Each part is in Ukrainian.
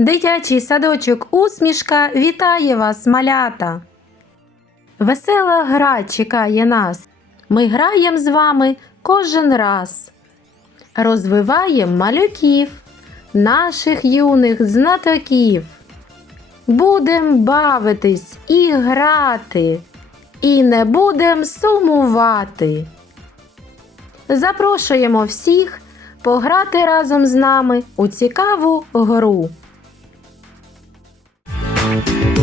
Дитячий садочок усмішка вітає вас, малята. Весела гра чекає нас. Ми граємо з вами кожен раз. Розвиваємо малюків, наших юних знатоків. Будем бавитись і грати, і не будем сумувати. Запрошуємо всіх пограти разом з нами у цікаву гру. Bye.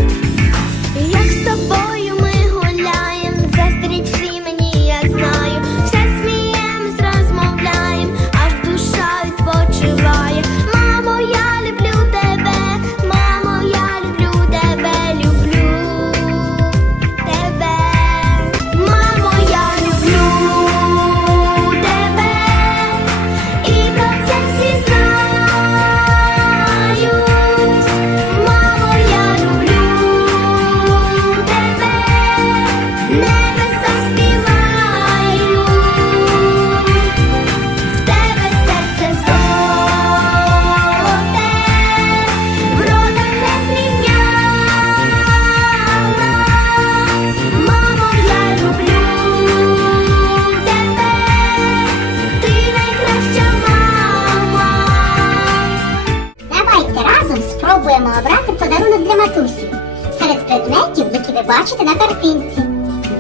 Для матусі. Серед предметів, які ви бачите на картинці.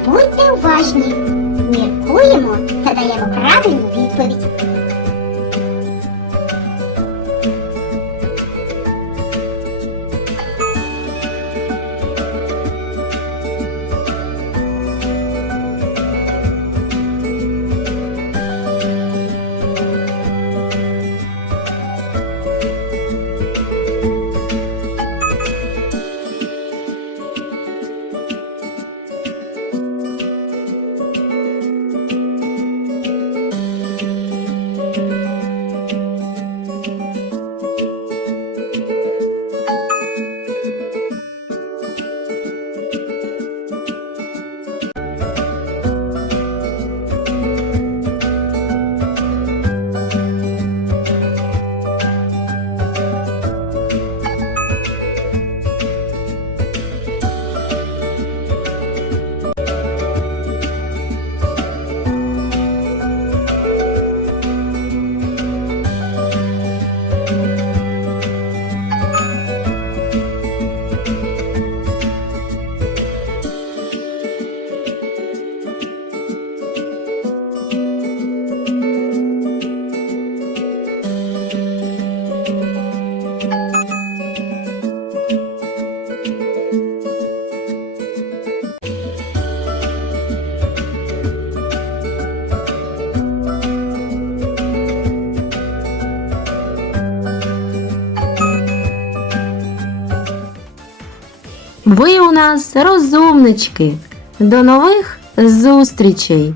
Будьте уважні, міркуємо Ви у нас розумнички. До нових зустрічей!